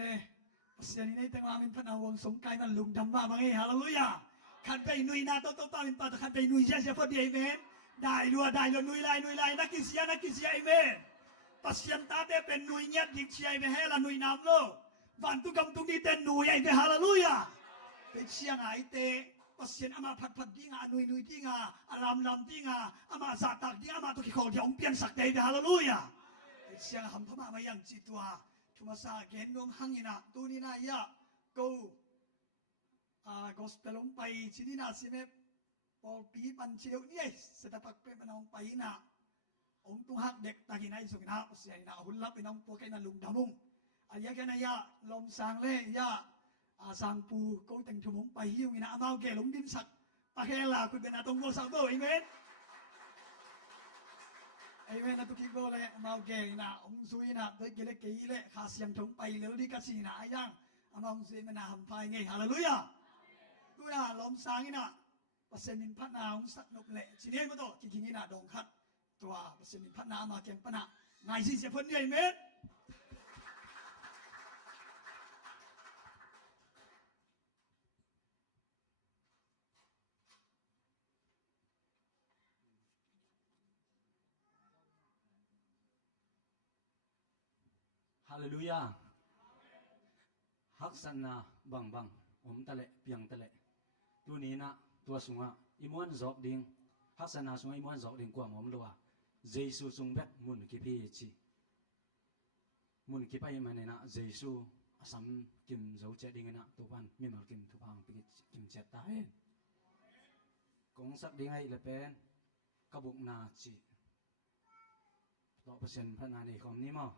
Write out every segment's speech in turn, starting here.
เลยเสียนี่ในแต่ว่ามันพนาวงสงไก่มันลุงดำมาบางไงฮาเลลูยาขันไปนุยนาโตเป็นปาตะขันไปนุยเสียพอดีเอเมนได้รัวนุยไลนักกิเสียเอเมนปัสยันตาเตเป็นนุยเงียบยิงเชียเอเมนละนุยน้ำโลวันตุกำตุงนี้เตนุยเอเมนฮาเลลูยาเป็นเชียงไอเตปัสยันอามาพัดดิ้งานุยดิ้งาอารามดิ้งาอามาซาตักดิ้งอามาตุกิของที่องเปลี่ยนสักเตเอเมนฮาเลลูยาเป็นเชียงหำพม่ามายังจิตตัวทุมาซาเกนนมหังยินะตูนี่นายะกูกอสเปลงไปชินีนาสิเมปอปีปันเชียวนี่เสด็จปักเป็นน้องไปนะองตุงหักเด็กตากินไอสุกินะเสียนะหุ่นลับเป็นน้องพวกไอ้นั่นลุงดำมุงอายะแค่นายะลมสางเล่ยะสางปูกูแต่งถุงไปหิ้วกินะอามาเกลงดินสักตะแคลาคุณเป็นอาตงโกสักโตเอเมนไอ้เว้นนั่นตุกิโกเลยมาเกยนะองซุยนะตัวเกล็ดเกยเลยข้าเสียงถงไปเลยดีกัสีนะไอ้ยังอามาองซุยมันน่าหำพายไงฮาเลลูยาตัวน่ะลมสางนี่นะปัสเซนินพัฒนาองสักนกเละทีนี้ก็โตกิกินี่นะดงคัดตัวปัสเซนินพัฒนามาเก็บปนะไงสิเสียพ้นใหญ่เม็ดฮาเลลูยาฮักสันนาบังตะเลเปียงตะเลตัวนี้นะตัวสุงะอิมวนจอกดิงฮักสันนาสุงะอิมวนจอกดิงกว่าผมลัวเยซูสุงเบ็ดมุนกิพีจีมุนกิไปมันเนี่ยนะเยซูสัมกิมเจ้าเจดิงนะตัวพันมีมากิมทุพังไปกิมเจตายกงสักดิงไอ้เลเป็นกบุกนาจีต่อเปอร์เซ็นต์พระนาในคำนี้มั้ง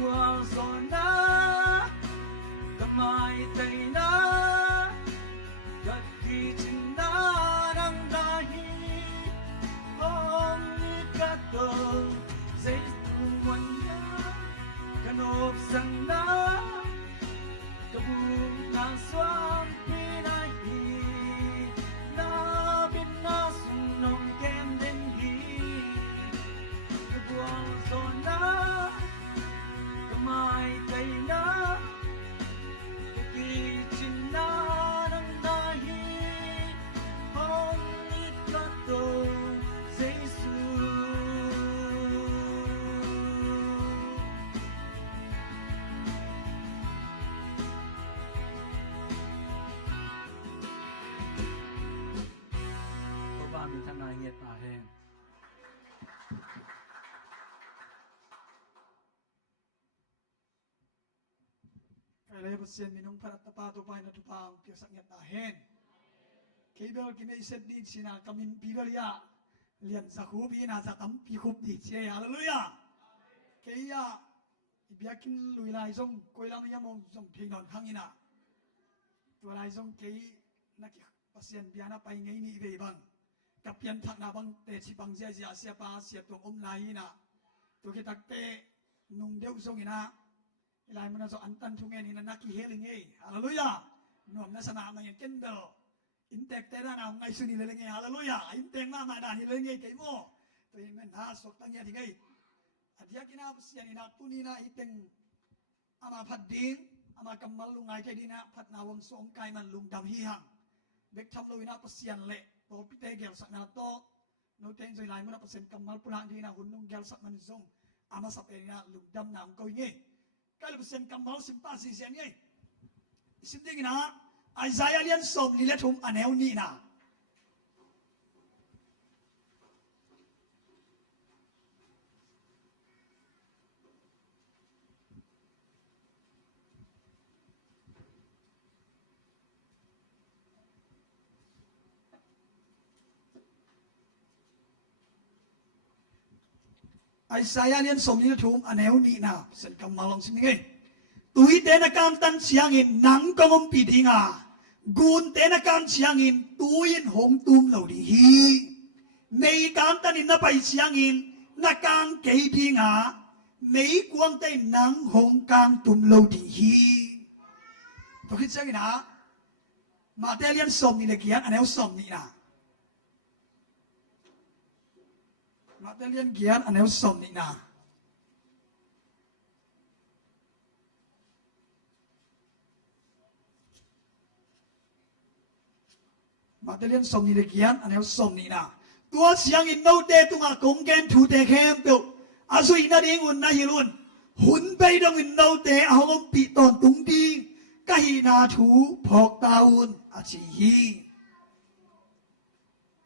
buông gió na cầm ai tay na gật khi chính na đang đại hong ni cát tơ dây tu muôn na kanop sang na kabung na swam pinai na bin na sunong kem den hi buông gió na mai tay na kỳ trình na đang đại hong ni cát tơ Giêsu có ba mình thân này nhiệt à hèn Kaya pasyan minung parat tapato pa na tupang piyasak niya tahen. Kaya kimay set din sina kamin pibarya. Lian sa kubi na sa tampi kubi siya. Hallelujah! Kaya ibiyakin luilay song koy lang niya mong song pinon hangina. Tuwalay song kay nakipasyan biyana pa ingay ni ibang. Kapyan tak na bang te si bang siya pa siya tong lahi na. Tukitakte nung dew song ina. Ilay mo na so antan tungen ina nakiheling hallelujah nuam na sana ma yang kendal intek tera na ngai suni leleng hallelujah inteng ma ma da hileng kay mo to men ha sok tang ya digay adia kina sian ina tunina iteng ama phadding ama kamal lungai kay dina phat na wang song kai man lung dam hi hang bek tham lo ina pasian le to pite gel sak na to no teng zoi lai mo na pasen kamal pulang dina hunung gel sak man zong ama sapena lung dam na ko nge kalau pesen kamal simpasi sian ye simding na Isaiah lian som ni le thum aneu ni na Isaiah lian som ni le thum aneu ni na sen kamal long simding Tui tena kam tan siangin nang kongom pidinga gun tena kam siangin tuin hong tum lo di hi nei kam tan in na pai siangin na kang kei dinga nei kuang te nang hong kang tum lo di hi to khit siangin ha Matelian som ni le kian aneu som ni na Matelian kian aneu som ni na Matelian som ni le kian aneu som ni na tua siang in no te tunga kong gen thu te khem tu asu ina ding un na hilun hun bei dong in no te ahom pi ton tung di ka hi na thu phok taun a chi hi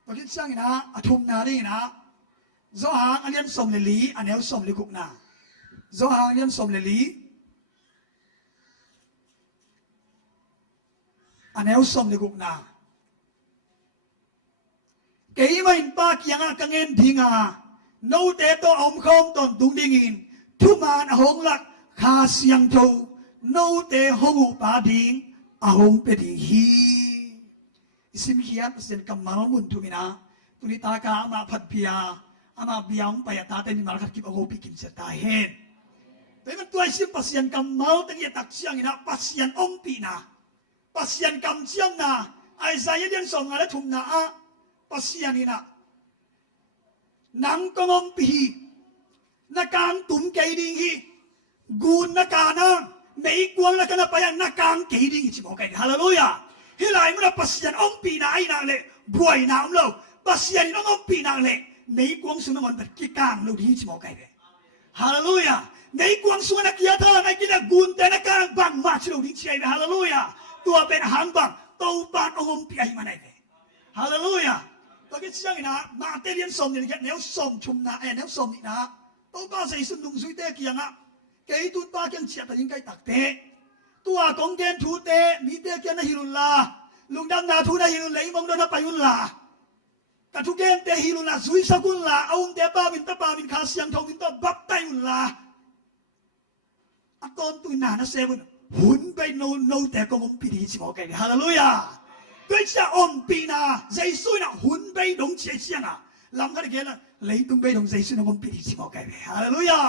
to kin siang ina athum na ri na zo hang alian som le li aneu som le kuk na zo hang alian som le li aneu som le kuk na kay main pa kiyang kangen dinga no te to om khom ton tung dingin thuman ahong lak kha siang tho no te hongu pa ding ahong pe ding hi isim hiat sen kamal mun tumina tulita ka ama phat pia ama biang pa ya ta te ni mal khat ki ago pikin se ta hen te man tuai sim pasien kamal te ya tak siang ina pasien ong pi na pasien kam siang na Isaiah dian song ala thum na a pasianina nang kongom pi nakang tum kay ding hi gun nakana may kuang nakana payang nakang kay ding chi mo kay hallelujah hilay mo na pasian ong pi na ay na le buhay na umlo pasian ong pi na le may kuang sunamon bat kikang lo di chi mo kay hallelujah may kuang sunga nakiyata na kina gun te nakang bang ma chi lo di chi ay hallelujah tua ben hang bang tau ban ong pi ay manay hallelujah Bakit siya ina, material som ni get neo som chum na neo som ni na. To ba sa isun dung sui te kia nga. Kay tu pa kyang chia ta yung kay takte. Tua kong gen tu te mi te kia na hilun la. Lung dam na tu na hilun la imong do na payun la. Ka tu gen te hilun la sui sa kun la. Aung te pa min ta pa min ka siyang thong min to bap tayun la. ต้นตุนนานะเซบุนหุ่นไปโนแต่ก็งมปีดีชิมอไก่ฮาเลลูยาด้วยจะอมปีนาใจซุยนะหุ่นไปดงเชียเชียงอ่ะลำกันเกล่ะเลยตุ้งไปดงใจซุยนะงมปีดีชิมอไก่ฮาเลลูยา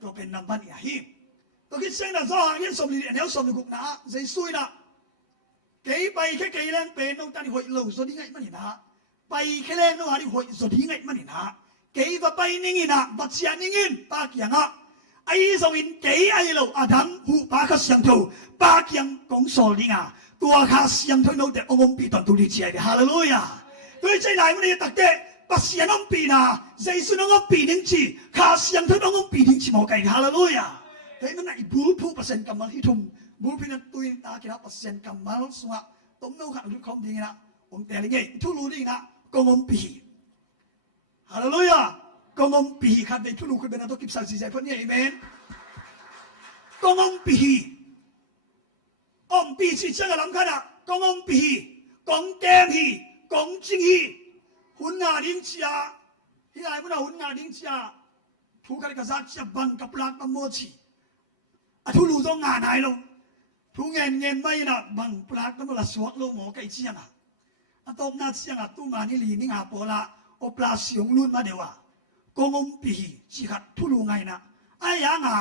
ตัวเป็นนำบันยาฮิมตัวคิดเสียงนะซ้อหางยันสมดีเดี๋ยวสมดีกุกนะใจซุยนะเกยไปแค่เกยแรงเป็นน้องตาดิหอยเหลวสดที่ไงมันนี่นะไปแค่แรงน้องหาดิหอยสดที่ไงมันนี่นะเกยว่าไปนิ่งนะบัดเสียนิ่งปากอย่างอ่ะไอ้สวินเกยไอ้เหลวอดัมหูปากเสียงเท่าปากอย่างกงโซลิงอ่ะตัวข้าเสียงเท่าโน้ตแต่องค์ปีตอนตุลิเชียฮาเลลูยาด้วยใจไหนมันนี่ตักเตะปัสเสียน้องปีนะใจสุนองค์ปีหนึ่งชีข้าเสียงเท่าองค์ปีหนึ่งชีหมอไก่ฮาเลลูยาแต่มันไหนบูผู้เปอร์เซ็นต์กำมันที่ทุ่มบูพินันตุยตาคิดว่าเปอร์เซ็นต์กำมันสวะต้มโน้ขัดรุดคอมดีนะองแต่ละเงี้ยทุลุดีนะกงอมปีฮาเลลูยากงอมปีขัดในทุลุคุณเป็นนักกิบสันสีใจพวกนี้เอเมนกงอมปีอมปีสิเชื่อลำคันอ่ะกงอมปีกงแกมฮีกงจิงฮีหุ่นงาดิ้งเชียที่ไหนพวกเราหุ่นงาดิ้งเชียทุกข์อะไรก็ซักเชียบังกับลักมาโมชีอะทุลุต้องงานไหนลงทุเงินไม่นะบังปลากนั่นละสวกโลหมอไก่เชียงอ่ะอะตบนาเชียงอ่ะตู้มานี่ลีนี่งาโปละโอปลาเสียงลุ่นมาเดี๋ยวอ่ะกงอมปีชิขัดทุลุไงนะไอ้ยังอ่ะ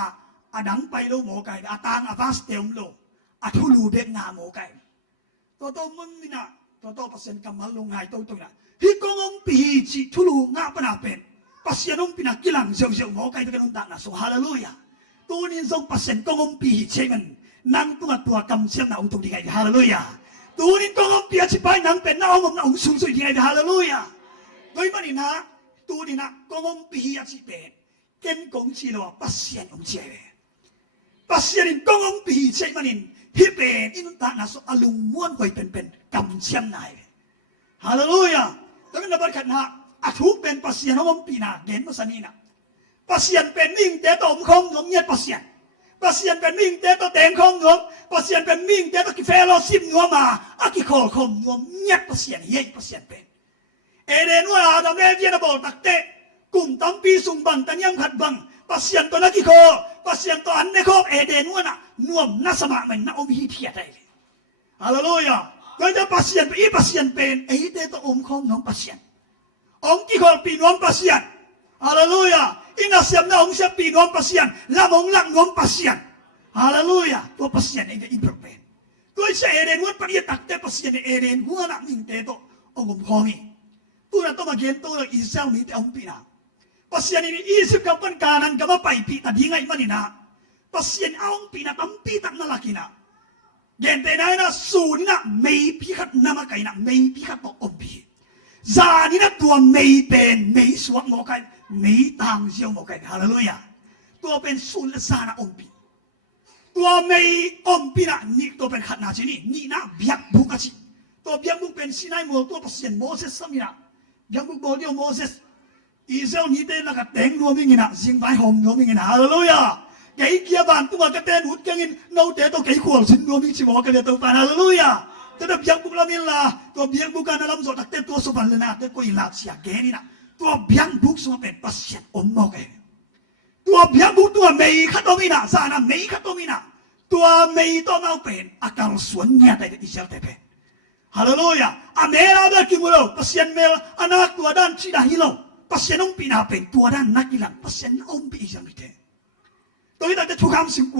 อะดังไปโลหมอไก่อะตางอะฟาสเตมโลอะทุลุเด็กงาหมอไก่ตัวมึงนี่นะตัวเปอร์เซ็นต์กำมันลงไงตัวน่ะฮิกงอมปีชิทุลุงาปนาเป็นปัสยานมปีนักกิลังเสียวหมอไก่ตัวกันต่างนะสุฮาเลลูยาตัวนี้ส่งเปอร์เซ็นต์กงอมปีใช่มันนั่งตัวกำเชียงหน้าองค์ตรงที่ไงฮาเลลูยาตัวนี้ก็งอมปีชิบไปนั่งเป็นหน้าองค์องค์สูงสุดที่ไงฮาเลลูยาโดยมันนี่นะตัวนี้นะก็งอมปีชิเป็นเก่งกงชีโร่ปัสยานองค์เชียปัสยานินก็งอมปีใช่มันนี่ที่เป็นอินตานาสุอลุงม้วนไปเป็นกำเชียงหน้าฮาเลลูยาแล้วมันระบาดขันนะอาทุกเป็นปัสยานองค์ปีนะเด่นมาสนีนะปัสยานเป็นมิ่งแต่ต่อมคงงมเงียบปัสยานpasienเป็นมิ่งเตตแตงของงมpasienเป็นมิ่งเตตกิเฟลซิมงมาอากิโคคมงมเงียบpasienเย่pasienเป็นเอเดนว่าดำเนเวียนบอกตักเตะกลุ่มตั้มปีสุงบังตันยังขัดบังpasienตัวนักกิโคpasienตัวอันเนโคเอเดนว่าน่ะนวมนัสมาเหมือนน่ะอมหิเทียได้ฮาเลลูยาโดยจะpasienเป็นpasienเป็นเอเดนตัวอมของน้องpasienองกิโคปีน้องpasienฮาเลลูยาอินาเสียมนะองเสียปีน้องpasienละมงลังน้องpasienฮาเลลูยาตัวpasienเองก็อินโทรเป็นตัวเสียเอเดนว่าปริยัติตักเตะpasienเอเดนหัวน่ะมิ่งเตโตองค์ของนี่ตัวนั้นต้องมาเขียนตัวอิสราเอลมีแต่องปีน่ะpasien ini isip kapan kanan kama pai pi tadi ngai manina pasien aung pi na tampi tak na lakina gente na na sunina mei pi khat nama kai na mei pi khat to ompi zani na tua mei pen mei suak mo kai mei tang siu mo kai haleluya tua pen sun la sana ompi tua mei ompi na ni to pen khat na chini ni na biak bukachi to biak bu pen sinai mo to pasien Moses samina biak bu bodio Moses Israel ni tên là cái tiếng nuông mình nè, riêng vai hồng nuông mình nè, hallelujah. Cái kia bạn tu mà cái tên hút cái nghìn nâu té tôi cái khuẩn xin nuông mình chỉ bỏ cái tôi bạn hallelujah. Tôi đã biếng bục làm yên là, tôi biếng bục cái làm rồi đặc tên tôi số phận lên nè, tôi coi là xia cái này nè, tôi biếng bục số bên pasien ôm mò cái, tôi biếng bục tôi mày khát tôi mình nè, sao nè mày khát tôi mình nè, tôi mày tôi mau bên, akal suan nghe tại Israel tại bên, hallelujah. Amela dah kimulo, pasien mel anak tôi dan chỉ dah hilang. pasien ông bị nào bệnh tua đan nát ilang pasien ông bị gì vậy? Tôi đã thu khám sinh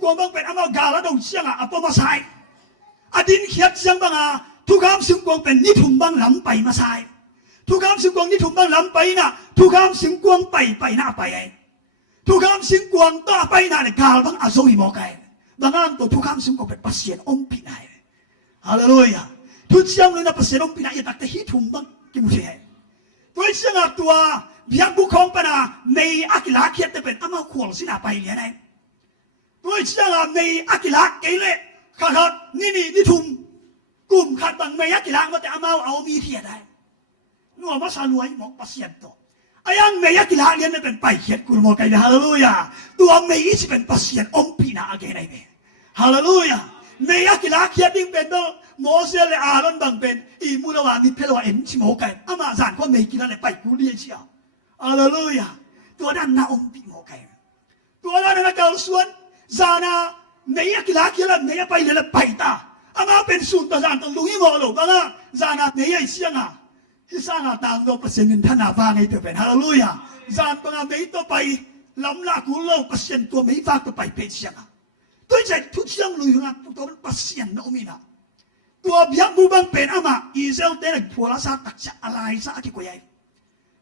quang bang bệnh amal gala dong siang apa masai, adin khiat siang bang thu khám sinh quang bệnh ni thùng bang lắm bay masai, thu khám sinh quang ni thùng bang lắm bay na, thu khám sinh quang bay na bay, thu khám sinh quang ta bay na le gal bang azoi mo kai, bang ang to thu khám sinh quang bệnh pasien ông bị này, hallelujah, thu siang lu na pasien ông bị này tak te hi thùng bang kim thế. Tôi sẽ ngạc tua biang bu không pana mei akila kiat te pen ama khuang sin apa ini này tôi sẽ ngạc mei akila cái lệ khát ni thum cùng khát bằng mei akila mà te ama ao mi thiệt này nuo mà sao nuôi một pasien to ayang mei akila liên te pen pai kiat kur mo kai hallelujah tua mei is pen pasien om pina cái này me hallelujah mei akila kiat ding pen to Moses le Aaron bang pen imu la wa mi phelo em chi mo kai ama zan ko me kila le pai ku lie chi hallelujah to dan na om pi mo kai ตัวเราเนี่ยเก่าส่วนซานาเนี่ยกิลากิลาเนี่ยไปเลยไปตาอามาเป็นสูตรต่างๆลุยหมอหลงบ้างซานาเนี่ยเสียงที่สร้างต่างตัวเปอร์เซ็นต์เงินท่านฟังให้เธอเป็นฮาเลลูยาซานตัวไม่ตัวไปลำลากุลโลเปอร์เซ็นต์ตัวไม่ฟังตัวไปเป็นเสียงตัวใจทุกเสียงลุยนะตัวมันเปอร์เซ็นต์โนมินะตัวเบียงบูบังเป็นอามาอิสราเอลเด็กผัวละซาตักจะอะไรซะที่กูยัย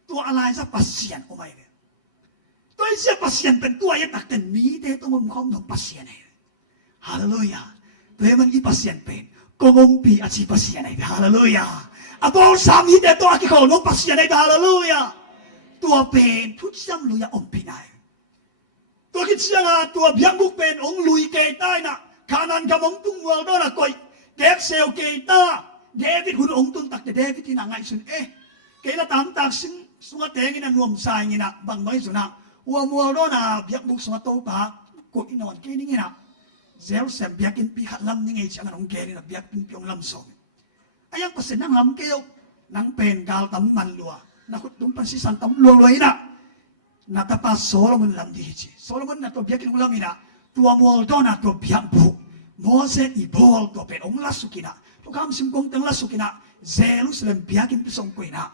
ตัวอะไรซะเปอร์เซ็นต์โอ้ไม่ตัวเสียเปอร์เซ็นต์เป็นตัวยัยตักแต่มีเด็กตัวมันคงต้องเปอร์เซ็นต์ฮาเลลูยาตัวมันอีเปอร์เซ็นต์เป็นก็งงปีอาชีพเปอร์เซ็นต์ฮาเลลูยาอาบอลสามฮิตตัวที่เขาลงเปอร์เซ็นต์ฮาเลลูยาตัวเป็นทุกเสียงลุยอมปีนายตัวคิดเสียงตัวเบียงบุกเป็นองลุยเกต้นะขานันกับองตุงวัวโดนก่อยเด็กเซลเกต้าเดวิดหุ่นองตุงตักแต่เดวิดที่นางไงสุนเกล้าตามตักซึ่งสุนเตงินะนวมสายงินะบางน้อยสุนะวัวมัวโดนเบียงบุกสุนโตปากดอินอนเกนี่งินะเซลเซมเบียกินปีขัดลำนี่ไงจังองเกนี่นะเบียกินปีองลำสองไอ้ยังเปอร์เซ็นต์นั่งลำเกลนั่งเป็นกาลตำมันลัวนักขุดตุ้งปันสิสันตำลัวเลยนะนัตตาโซโลมอนลำดีจีโซโลมอนนัตตัวเบียกินอุลามินะตัวมัวโดนตัวเบียงบุกโมเสสอีบอลตัวเป็นองค์ลัสุกินะทุกคำสิมกงตังลัสุกินะเซลุสเลมเบียกินไปส่งกุยนะ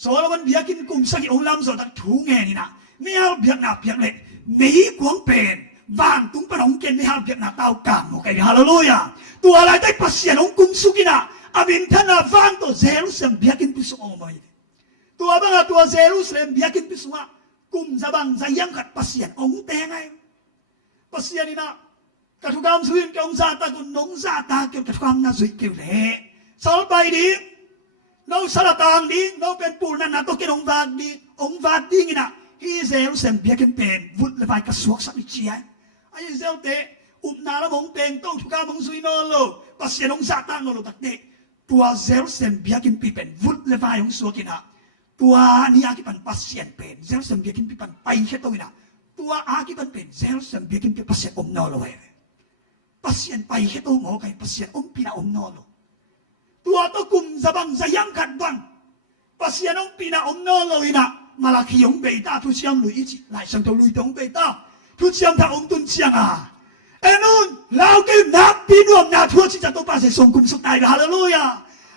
โซโลมอนเบียกินกุมสักองค์ลำโซตักถูงเงนี่นะไม่เอาเบียกหนาเบียกเล็กมีกวงเป็นวางตุ้งปนองเกนไม่เอาเบียกหนาเต้ากางโอเคฮาเลลูยาตัวอะไรได้ปัสเซียนองกุมสุกินะอาบินท่านาฟังตัวเซลุสเลมเบียกินไปส่งองค์มาตัวบางตัวเซลุสเลมเบียกินไปส่งกุมจะบังจะยังขัดปัสเซียนองค์แต่ไงปัสเซียนนี่นะกระทุกคำสุยเกี่ยวกับซาตากุนนงซาตาเกี่ยวกับความน่าสุยเกี่ยวเลยสารไปดีน้องสารตางดีน้องเป็นปูนันนะตัวเกี่ยวกับองค์วาดดีงี้นะฮิเซลเซมเบียกันเป็นวุฒิเลวายกระสวกสักนิดเชียไอ้เซลเตอุปนาละมงเต็งต้องทุกคำมงสุยนอโลปัสเซียนองซาตานอโลตักเตตัวเซลเซมเบียกันเป็นวุฒิเลวายองสวกินะตัวนี้อากิปันปัสเซียนเป็นเซลเซมเบียกันเป็นไปแค่ตัวนี้นะตัวอากิปันเป็นเซลเซมเบียกันเป็นปัสเซียนอมนอโลเอปัสเซียนไปแค่ตัวหมอไก่ปัสเซียนอมปีนาอมนอโลตัวตัวกุมจะบังจะยังขัดบังปัสเซียนอมปีนาอมนอโลอีนะมาลาคิยงเบต้าทุเชียงลุยอีจิหลายสังตัวลุยตรงเบต้าทุเชียงทางองตุนเชียงเอ็นุนลาวกินนับปีนวมนาทัวจิจัตโตปัสเซียนส่งกุมสุดท้ายฮาเลลูยา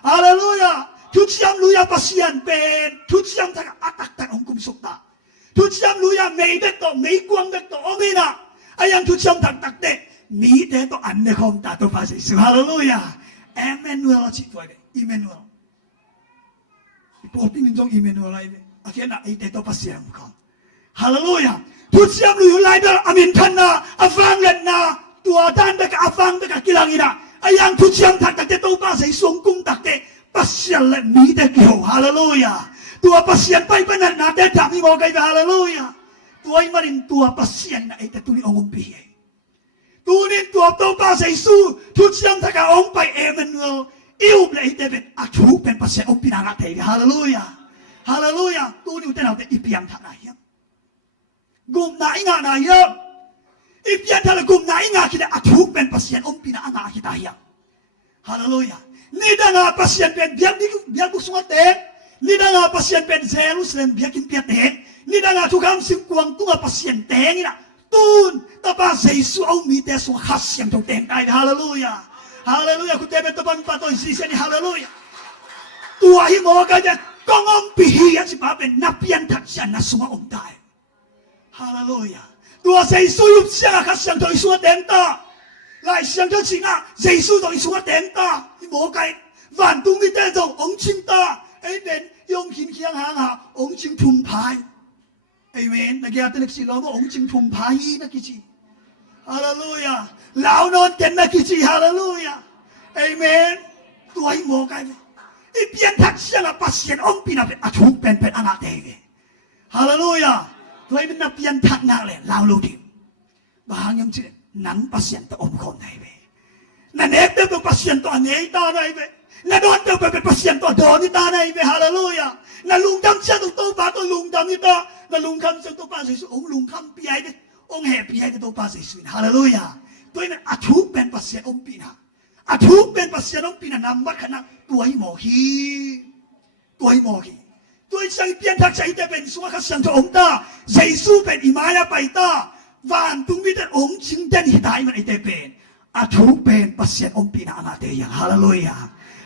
ฮาเลลูยาทุเชียงลุยปัสเซียนเป็นทุเชียงทางอัตตักแต่องกุมสุดท้ายทุเชียงลุยไม่เด็ดต่อไม่กวางเด็ดต่ออมีนะไอ้ยังทุเชียงทางตักเตมีเด็ดต่ออันเนคอมตาตัวปัสเซียนฮาเลลูยาเอเมนูเอลจิตไว้เลยอิเมนูเอลพวกที่นิจงอิเมนูเอลอะไรอาเคนนะไอเด็ดต่อปัสเซียนของฮาเลลูยาทุกสิ่งลุยไล่เดออามินทันนะอาฟังเล่นนะตัวด้านเด็กอาฟังเด็กกิลังอีนะไอ้ยังทุกสิ่งทักแต่ตัวปัสเซียนส่งกุ้งตักเตปัสเซียนเล่นมีเด็กเกี่ยวฮาเลลูยาตัวปัสเซียนไปเป็นนั่นนะเด็กทำมีโมกัยฮาเลลูยาตัวอิมารินตัวปัสเซียนนะไอเด็กตัวนี้องค์ปีตัวนี้ตัวปัสเซียนสู้ทุกสิ่งทักองค์ไปเอเมนูเอลอิวเลยเดวิดอาชูเป็นปัสเซียนองค์ปีนานาเทฮาเลลูยาฮาเลลูยาตัวนี้อุตส่าห์แต่อีเปียงทักไหนกุมนาอิงานาเยอะอีเปียนทะเลกุมนาอิงาคิดอาชูเป็นปัสเซียนองค์ปีนาอาคิดาเยอะฮาเลลูยานี่ดังอาปัสเซียนเป็นเบียกบุกสวงเตนี่ดังอาปัสเซียนเป็นเซลุสเลมเบียกินเปียเตนี่ดังอาทุกคำสิงกวงตัวปัสเซียนเตนี่นะตูนตาปาเซซูเอามีแต่สวงขัดเสียงตรงเตงได้ฮาเลลูยาฮาเลลูยาคุณเตเป็นตัวบันปัตโตอิสิเซนี่ฮาเลลูยาตัวหิมอกันจะกองอมปีฮีอันสิบาเป็นนับเปียนทักษะนัสวงอมได้ฮาเลลูยาตัวเซซูยุบเสียงขัดเสียงตรงอิสวะเตงตา来想着钱啊，耶稣同伊说点大，伊无该万东的这种红青大，哎连用心向行啊，红青ทุ่มพายเอเมนนักยาตนึกสิเราว่าองค์จึงทุ่มพายนักกิจิฮาเลลูยาเหล่านอนกันนักกิจิฮาเลลูยาเอเมนตัวไอ้โมกันไอ้เพียนทักเสียงปัสเซียนองปีน่ะเป็นอาทุกเป็นอนาเตเวฮาเลลูยาตัวไอ้เป็นนักเพียนทักนักเลยเหล่าลูดิบางยังเชื่อนังปัสเซียนตัวอมคนไหนเวนั่นเองเป็นปัสเซียนตัวไหนตาไหนเวนั่นโดนเป็นปัสเซียนตัวโดนนี่ตาไหนเวฮาเลลูยานั่นลุงดำเชื่อตัวป้าตัวลุงดำนี่ตานั่นลุงคำเชื่อตัวป้าเสียสุองลุงคำปีไอ้เวองแห่ปีไอ้ตัวป้าเสียสุฮาเลลูยาตัวนั้นอาทุกเป็นปัสเซียนองปีน่ะอาทุกเป็นปัสเซียนองปีน่ะนำมาขนาดตัวไอ้หมอฮีตัวไอ้หมอฮีตัวไอ้ช่างเปลี่ยนทักษะไอ้แต่เป็นสุขขัดสังตัวองตาเยซูเป็นอิมายาไปตา วันตุงวิเดองจิงเดนหิดายมันไอเตเป็นอาทุเป็นปัสยันอมปีนาอาเตยังฮาเลลูยา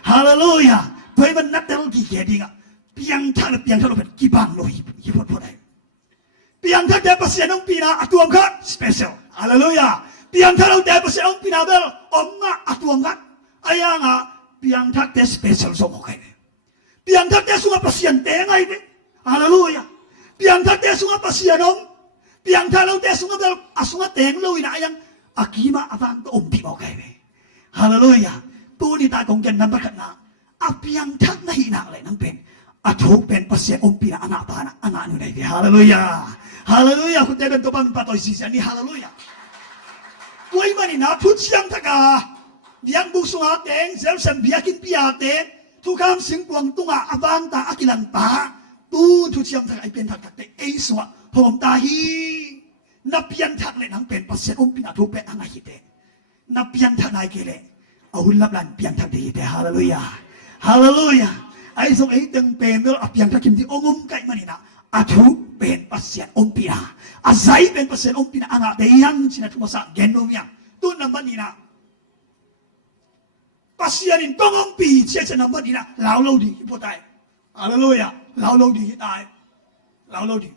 ฮาเลลูยาด้วยมันนับแต่เรากี่เกียรติงะเพียงท่านเพียงท่านเป็นกี่บางโลหิยี่พูดได้เพียงท่านแต่ปัสยันอมปีนาอาตัวมกันสเปเชียลฮาเลลูยาเพียงท่านเราแต่ปัสยันอมปีนาเบลอมมาอาตัวมกันไอ้ยังอ่ะเพียงท่านแต่สเปเชียลสมองใครเนี่ยเพียงท่านแต่สุงปัสยันแต่ไงเนี่ยฮาเลลูยาเพียงท่านแต่สุงปัสยันอมเพียงท่านเราแต่สุงเบลอาสุงแต่งโลหินะยังอากีมาอาฟังก็อมที่บอกใครเนี่ยฮาเลลูยาตัวนี้ตาของแกนั้นบักนาอาเพียงทักในหนักเลยนั่นเป็นอาทุกเป็นปัสยันอมปีนาอนาปานะอนาหนูได้ฮาเลลูยาฮาเลลูยาคุณเต้เป็นตัวปันปัตตอยสิสันนี่ฮาเลลูยาตัวอีมันนี่นะทุกเสียงทักาเดียงบุกสงอาเตงเซลสันเบียกินปีอาเตงทุกคำสิงกวงตุงอาอวังตาอากิลันตาตูทุกเสียงทักไอเป็นทักเตไอสวะหอมตาฮีนับเพียนทักเลยนั่งเป็นปัสยันอมปีนาทุกเป็นอนาฮิเตนับเพียนทักนายเกเรเอาหุ่นลับลันเพียงทักดีแต่ฮาเลลูยาฮาเลลูยาไอ้สมัยตึงเป็นเมื่อเพียงทักกิมที่องค์ไก่มันนี่นะอาทุเป็นปัสยันอมปีนาอาศัยเป็นปัสยันอมปีนาอาณาเดียงชินะทุกภาษาเกนโนเมียตุนนับมันนี่นะปัสยันต้องอมปีเชื่อจะนับมันนี่นะลาวเราดีพอตายฮาเลลูยาลาวเราดีตายลาวเราดี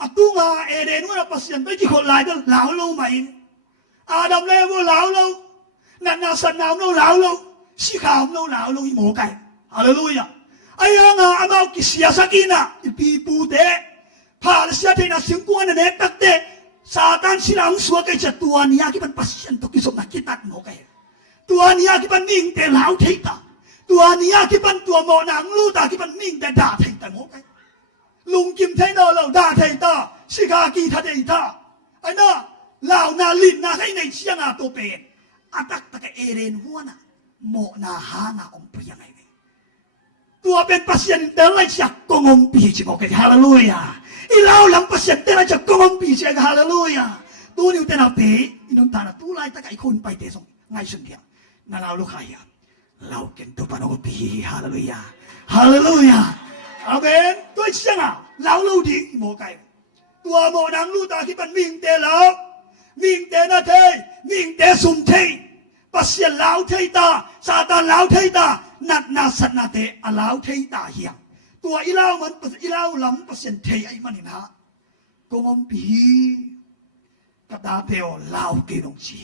อาตุงอาเอเดนว่าปัสยันไปที่คนลายก็ลาวเราไหมอาดัมเลวลาวเรานันนาสันนาวเราลาวเราสิขาวเราลาวเราอีโมไก่ฮาเลลูยาไอ้ยังอามากิเสียสักินะปีปูเตะพาเลเซียเทนะสิงกวนเนตักเตะซาตานสิลังสัวไก่จะตัวนี้ที่มันปัสยันตกิสมนักกิตัดโมไก่ตัวนี้ที่มันนิ่งแต่ลาวเทตาตัวนี้ที่มันตัวโมนังลูตาที่มันนิ่งแต่ด่าเทตาโมไก่ลุงกิมเทนเราด่าเทตาสิกากีทัดเทตาไอ้น่ะลาวนาลินนาให้ในเชียงอาตัวเป็นอาตักตะเอเรนหัวน่ะโมนาฮานาอมเปียไงตัวเป็นปัสยันเดลัยจากกงอมปีจิบอกกันฮาเลลูยาอีลาวลำปัสยันเดลัยจากกงอมปีจิฮาเลลูยาตัวนี้แต่เราเตะอินทานะตัวไรตะไคคนไปเตะส่งไงสุดเดียวนั่นเราลูกใครอ่ะเราเก่งตัวปนกปีฮาเลลูยาฮาเลลูยาอาเมนตัวเชียงอ่ะเราลูดีโมไกตัวโมนังลูตาที่มันวิ่งเตะเราวิ่งเตะนาเทวิ่งเตะสุ่มเทปัสยันลาวเทตาซาตานลาวเทตานัดนาสันนาเตอลาวเทตาเฮียตัวอีลาวมันอีลาวลำปัสยันเทไอมันนี่นะกงอมปีกับดาเปลลาวเกนงจี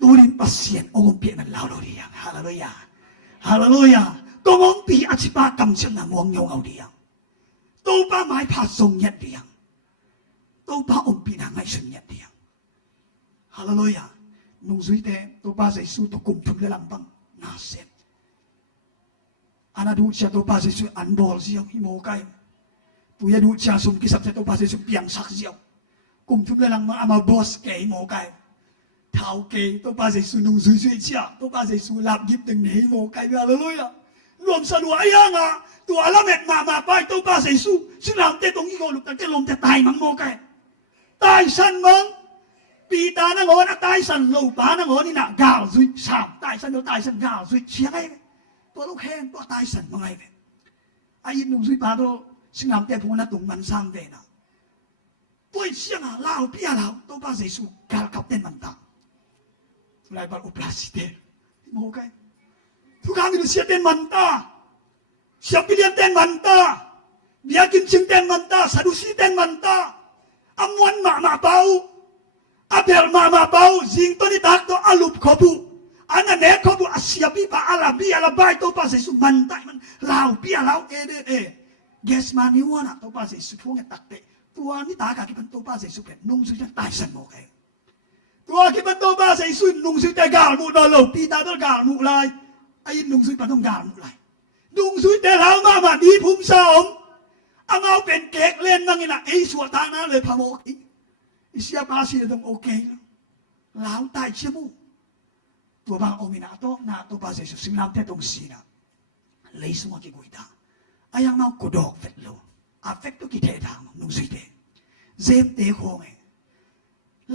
ตัวนี้ปัสยันองค์ปีนั้นลาวเราเดียงฮาเลลูยาฮาเลลูยากงอมปีอธิบายกำชันนามวงยงเอาเดียงตัวป้าไม้ผาทรงยัดเดียงตัวป้าองค์ปีนางไงสุนยัดเดียงฮาเลลูยานุ่งสุยเตตัวป้าใส่สูตัวกุมทุบเลลังบังนาเซตอาณาดูเชียตัวป้าใส่สูอันบอลเสียวอิโมไกปุยดูเชียสุมกิสับเซตัวป้าใส่สูเปียงสักเสียวกุมทุบเลลังบังอามาบอสเกอิโมไกเท้าเกตัวป้าใส่สูนุ่งสุยเชียตัวป้าใส่สูหลับยิบตึงเหนอิโมไกฮาเลลูยารวมสนุกไอ้ยังอ่ะตัวละเม็ดมาไปตัวป้าใส่สูซึ่งเราเตะตรงนี้ก็ลุกแต่ลมจะตายมังโมไกตายสั้นมังปีตานังโอนตายสันโลปานังโอนี่นะกาวซุยสามตายสันโดตายสันกาวซุยเชียงไงตัวลูกแข้งตัวตายสันมังไงไอ้ยินนุ่งซุยปาตัวซึ่งนำแต่พวกนั้นตรงมันสร้างเวนะตัวเชียงอ่ะลาวพี่ลาวตัวป้าเสสุกาลกับเต้นมันตาไล่บอลอุปราชิเตโมกันทุกครั้งที่เสียเต้นมันตาเสียพิเรียนเต้นมันตาเบียกินชิมเต้นมันตาสะดุสีเต้นมันตาอมวันมาเบาอาเบลมาเบาจิงตัวนี้ตักตัวอาลุบขบุอันนั้นเน็กขบุอาเซียบีปะอาลาบีอาลาบายตัวป้าเสสุมันตายมันลาวพี่ลาวเอเกสมานิวนะตัวป้าเสสุพวกนี้ตักเตะตัวนี้ตากากิบันตัวป้าเสสุเป็นนุ่งสุดจะตายสันโมกเอตัวกิบันตัวป้าเสสุนุ่งสุดแต่กาลมุดอลลูปีตาตัวกาลมุลายไอ้นุ่งสุดปะต้องกาลมุลายนุ่งสุดแต่ลาวมาดีภูมิสมอามาเป็นเก๊กเล่นนั่งนี่นะไอ้สวดทางนั้นเลยพะโมกเสียภาษีต้องโอเคแล้วลาวตายเชื่อมูตัวบางองค์นี่นะตัวภาษีสิ่งนั้นแต่ตรงสีนะเลยสมองกี่กุยตาไอ้ยังมากุดอกเฟตโลอาเฟตตัวกี่เททางนุ่งสุดเตเจ็บเตะโค้ง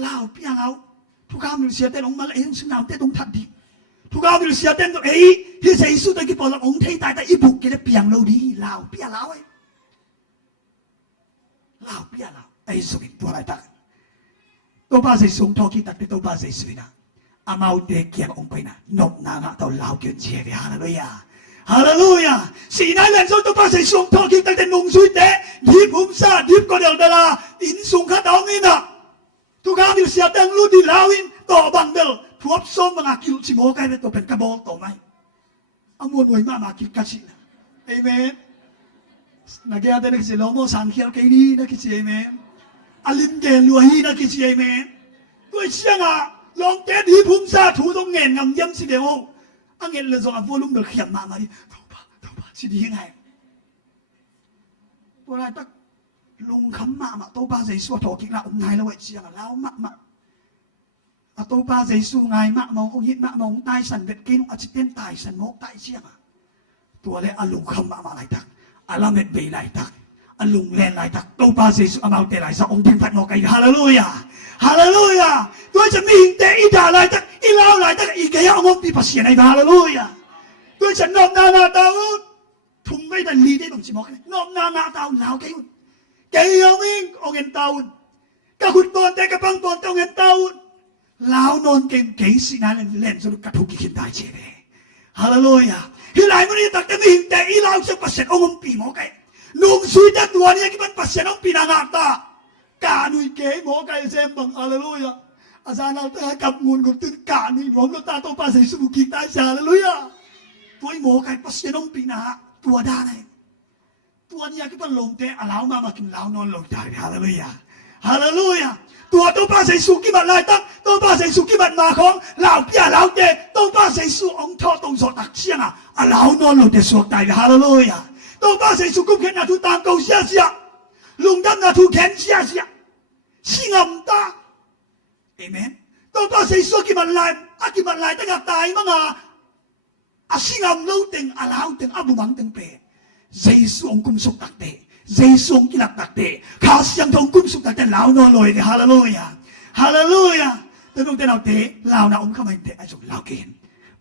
ลาวพี่ลาวทุกคำมีเสียแต่ลงมาเลยสิ่งนั้นแต่ตรงทัดดีทุกคำมีเสียแต่ตัวที่เสียสุดแต่กี่ปอดองค์เทตายแต่อีบุกกี่เปียงเราดีลาวพี่ลาวลาวพี่ลาวไอ้สุกิตัวอะไรตัก ตัวป้าใส่สูงทอกีตัดไปตัวป้าใส่สวยนะอามาเตะเกียงองไปนะนกนางะตัวลาวเกินเชียร์ฮาเลลูยาฮาเลลูยาสีนั้นแหละตัวป้าใส่สูงทอกีตัดแต่นุ่งสวยเตะดิบหุ่มซาดิบก็เดือดดาราอินสูงข้าดาวนี่นะทุกครั้งที่เสียตังรู้ดีลาวินต่อบังเดลทวบส้มบางอาคิลชิโมกันเป็นตัวเป็นกระบอกต่อไหมอามวนวยมาคิลกัชินะเอเมนนักเรียนนักศึกษาโมสังเขียนกันนี่นักศึกษาเอเมนอลิมเกลัวฮีนักศึกษาเอเมนตัวเชียงอ่ะลองเตะดีพุ่มซาถูตรงเงินงำย้ำสิเดียวอันเงินเลยส่งอ่ะวอลุ่มเดือดขยับมาดิถูกปะสิดียังไงตัวอะไรตักลุงคำมาตัวป้าใส่สัวถอดกินละองค์นายแล้วไอ้เชียงอ่ะแล้วมาตัวป้าใส่สู้ไงมามององค์ยิดมามองตายสันเบ็ดกินอาจจะเป็นตายสันโมกตายเชียงอ่ะตัวเลยอลุงคำมาอะไรตักอาลาเม็ดเบย์ไรตักอลุงแลนไรตักตัวป้าใส่สู้อามาเตะไรสักองค์เป็นพัดโมกายฮาเลลูยาฮาเลลูยาตัวจะมีเตะอีดาไรตักอีลาวไรตักอีเกียองค์ปีปัสเซียนไอ้ฮาเลลูยาตัวฉันนอมนาดาวทุ่มไม่ได้ลีได้บังชิมอกนอมนาดาวลาวเกี่ยวเกี่ยวมิงองค์เงินดาวกะขุดบอลแต่กะปังบอลองค์เงินดาวลาวนอนเก่งเก่งสินะเล่นสนุกกระทุกกินได้เฉยฮาเลลูยาฮิลายมันนี่ตักแต่มีแต่อีลาวจะปัสเซียนองค์ปีมอกายนุ่งสุยแต่ตัวนี้กี่มันปัสเซียนองค์ปีนางตากาหนุ่ยเก๋หมอกายเซมบังฮาเลลูยาอาจารย์เอาแต่กับงูกุตึงกาหนุ่ยผมก็ตาตัวป้าใส่สุบุกิตายฮาเลลูยาตัวหมอกายปัสเซียนองค์ปีนาตัวด้านไหนตัวนี้กี่มันลงเตะอาลาวมากินลาวนอนลงใจฮาเลลูยาฮาเลลูยาตัวป้าใส่สุกิมันลายตั้งตัวป้าใส่สุกิมันมาของลาวเปียลาวเตะตัวป้าใส่สุองทอตรงสอดตักเชียงอาลาวนอนลงเตะสวดใจฮาเลลูยาตัวป้าใส่สุกุมเข็นนาทุตามเกาเสียเสียลุงดำนาทุเข็นเสียเสียสิงห์ตาเอเมนตัวป้าใส่สุกิมันลายกิมันลายตั้งตายมั้งสิงห์เล่าเต็งอาลาวเต็งอาบุบังเต็งเปย์เจสุองคุมสุกตักเตะเจสุองกิลักตักเตะข้าเสียงทองคุมสุกตักเตะลาวนอนลอยฮาเลลูยาฮาเลลูยาแต่ตรงเตะเราเตะลาวนาองค์เข้ามาเตะอาจุลาวเกน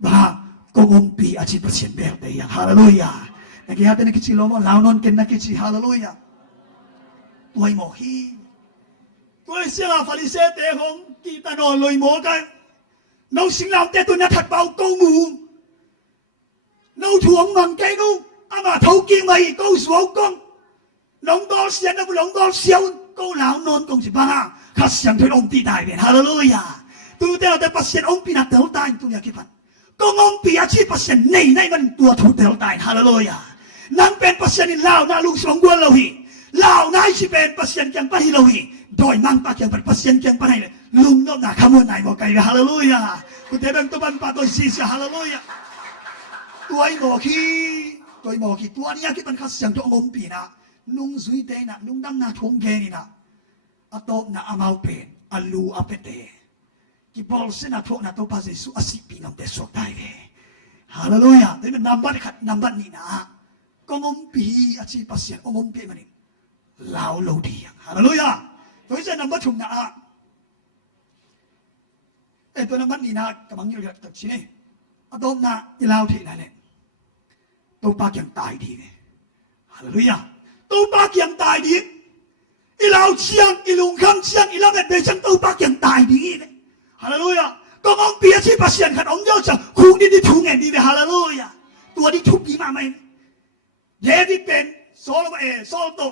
บ้ากงอมปีอาชีพเปอร์เซ็นต์แบบเตะฮาเลลูยานักเรียนนักกิจโลมลาวนอนเกนนักกิจฮาเลลูยาตัวหมอฮีตัวเสียงฟาริเซเตะของกีตานอนลอยหมอกันน้องสิงลาวเตะตัวนักถัดเบาโกมูน้องถ่วงมังแกนูอามาเท่ากินมาอีกกูสวกงน้องดอเสียนะบุน้องดอเสียวกูลาวนอนกงสิบ้าข้าเสียงเธอองปีได้เป็นฮาเลลูยาตัวเดียวแต่ปัสเซียนองปีนัดเตลตายตัวอยากกินก็องปีอาชีพปัสเซียนในมันตัวถูกเตลตายฮาเลลูยานั่งเป็นปัสเซียนลาวนาลุงสองบัวเลวีลาวนายสิเป็นปัสเซียนยังไปเลวีโดยมังปากยังเป็นปัสเซียนยังไปเลยลุงน้องนาขโมยนายบอกไงฮาเลลูยากูเตะเป็นตัวบันปาตัวซีฮาเลลูยาตัวหมอขี้ตัวหมอขี้ตัวนี้ที่มันขัดเสียงตัวอมปีนะนุ่งสุยเตนะนุ่งดำนาทงเกนี่นะอัตโตนะอามาเป็นอัลลูอาเปเตกี่บอลเสนาทุกนาตัวภาษาสุอาศิปีน้ำเตสวดได้เลยฮาเลลูยาแต่มันนำบัตรขัดนำบัตรนี่นะก็อมปีอาชีพภาษาอมปีมันนี่ลาวโลดีฮาเลลูยาตัวจะนำบัตรถุงนะตัวนำบัตรนี่นะกำลังอยู่ตัดชิ้นนี่อัตโตนะที่ลาวที่นั่นแหละตัวปากยังตายดีเนี่ยฮาเลลูยาตัวปากยังตายดีอีลาวเชียงอีลุงคำเชียงอีลาวเบ็ดเบชังตัวปากยังตายดีเนี่ยฮาเลลูยาก็มองเปียชีพเสียนขัดองเจ้าจะคู่นี่ที่ถูกเงินดีเลยฮาเลลูยาตัวที่ทุบดีมาไหมเดวิดเป็นโซโลโต